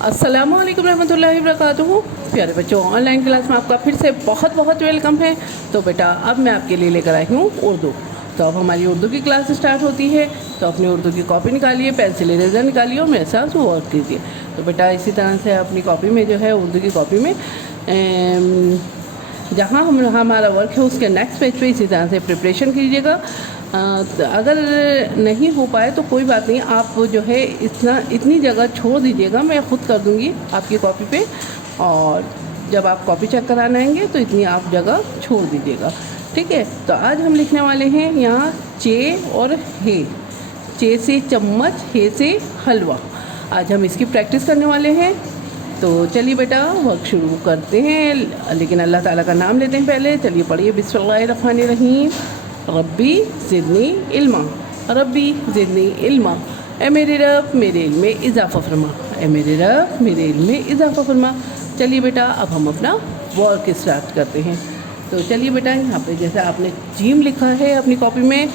अस्सलामु अलैकुम रहमतुल्लाहि वबरकातुहू। प्यारे बच्चों, ऑनलाइन क्लास में आपका फिर से बहुत बहुत वेलकम है। तो बेटा अब मैं आपके लिए लेकर आई हूँ उर्दू। तो अब हमारी उर्दू की क्लास स्टार्ट होती है। तो अपनी उर्दू की कॉपी निकालिए, पेंसिल इरेजर निकालिए और मेरे साथ वर्क कीजिए। तो बेटा इसी तरह से अपनी कॉपी में जो है उर्दू की कॉपी में जहाँ हमारा वर्क है उसके नेक्स्ट पेज पे इसी तरह से प्रिपरेशन कीजिएगा। अगर नहीं हो पाए तो कोई बात नहीं, आप जो है इतनी जगह छोड़ दीजिएगा, मैं ख़ुद कर दूँगी आपकी कॉपी पे। और जब आप कॉपी चेक कराने आएंगे तो इतनी आप जगह छोड़ दीजिएगा, ठीक है। तो आज हम लिखने वाले हैं यहाँ चे और हे। चे से चम्मच, हे से हलवा। आज हम इसकी प्रैक्टिस करने वाले हैं। तो चलिए बेटा वर्क शुरू करते हैं, लेकिन अल्लाह ताला का नाम लेते हैं पहले। चलिए पढ़िए, बिस्मिल्लाहिर्रहमानिर्रहीम। रब्बी ज़िदनी इल्मा, रब्बी ज़िदनी इल्मा। ए मेरे रब मेरे इल्म में इजाफ़ा फरमा, ए मेरे रब मेरे इल्म में इजाफ़ा फरमा। चलिए बेटा अब हम अपना वर्क स्टार्ट करते हैं। तो चलिए बेटा यहाँ पे जैसे आपने जीम लिखा है अपनी कॉपी में,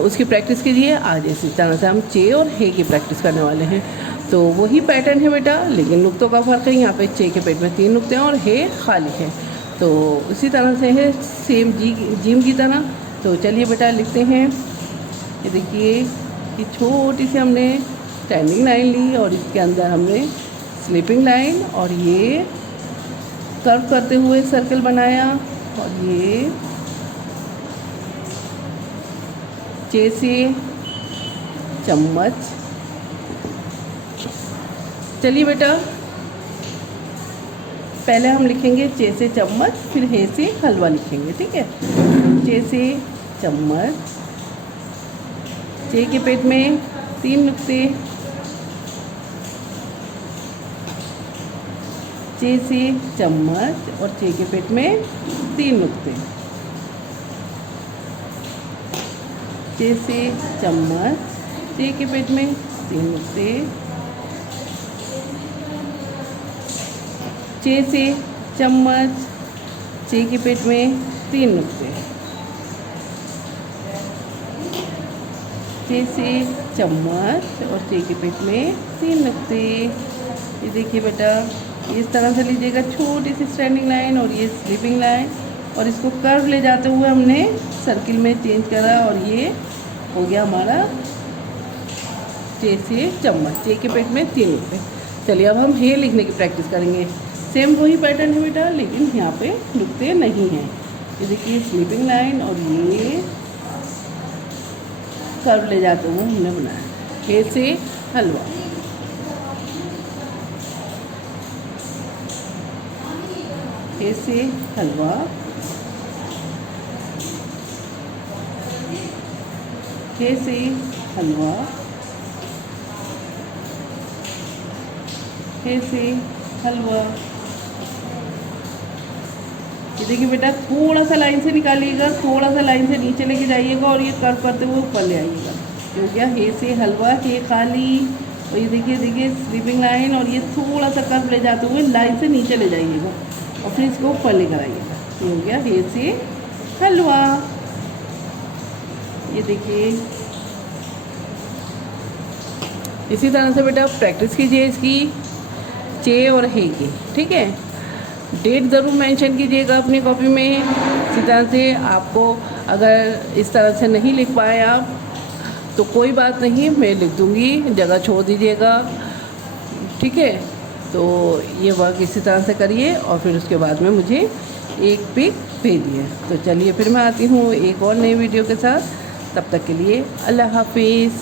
उसकी प्रैक्टिस कीजिए। आज इसी तरह से हम चे और हे की प्रैक्टिस करने वाले हैं। तो वही पैटर्न है बेटा, लेकिन नुक्तों का फ़र्क है। यहाँ पे चे के पेट में 3 नुक्ते हैं और हे खाली है। तो उसी तरह से है सेम जीम की तरह। तो चलिए बेटा लिखते हैं। ये देखिए कि छोटी सी हमने स्टैंडिंग लाइन ली और इसके अंदर हमने स्लीपिंग लाइन और ये कर्व करते हुए सर्कल बनाया और ये चे से चम्मच। चलिए बेटा पहले हम लिखेंगे चे से चम्मच, फिर हे से हलवा लिखेंगे, ठीक है। चे से चम्मच, चे के पेट में 3 नुक्ते, चे से चम्मच और चे के पेट में 3 नुक्ते, चे से चम्मच, चे के पेट में 3 नुक्ते, चे से चम्मच, चे के पेट में 3 नुक्ते, चे से चम्मच और चे के पेट में 3 नुक्ते। ये देखिए बेटा इस तरह से लीजिएगा छोटी सी स्टैंडिंग लाइन और ये स्लीपिंग लाइन, और इसको कर्व ले जाते हुए हमने सर्किल में चेंज करा और ये हो गया हमारा चे से चम्मच, चे के पेट में 3 नुक्ते। चलिए अब हम हे लिखने की प्रैक्टिस करेंगे। सेम वही पैटर्न है बेटा, लेकिन यहाँ पे नुक्ते नहीं हैं। ये देखिए स्लीपिंग लाइन और ये कर्व ले जाते हुए हमने बनाया हे से हलवा। हे से हलवा, हे से हलवा, हे से हलवा। ये देखिए बेटा थोड़ा सा लाइन से निकालिएगा, थोड़ा सा लाइन से नीचे लेके जाइएगा और ये कर्व करते हुए ऊपर ले आइएगा। ये हो गया हे से हलवा, हे खाली। और ये देखिए स्लीपिंग लाइन और ये थोड़ा सा कर्व ले जाते हुए लाइन से नीचे ले जाइएगा और फिर इसको ऊपर लेकर आइएगा। ये हो गया हे से हलवा। ये देखिए इसी तरह से बेटा प्रैक्टिस कीजिए इसकी चे और हे की, ठीक है। डेट ज़रूर मेंशन कीजिएगा अपनी कॉपी में। इसी तरह से आपको अगर इस तरह से नहीं लिख पाए आप तो कोई बात नहीं, मैं लिख दूँगी, जगह छोड़ दीजिएगा, ठीक है। तो ये वर्क इसी तरह से करिए और फिर उसके बाद में मुझे एक पिक भेजिए। तो चलिए फिर मैं आती हूँ एक और नई वीडियो के साथ। तब तक के लिए अल्लाह हाफिज़।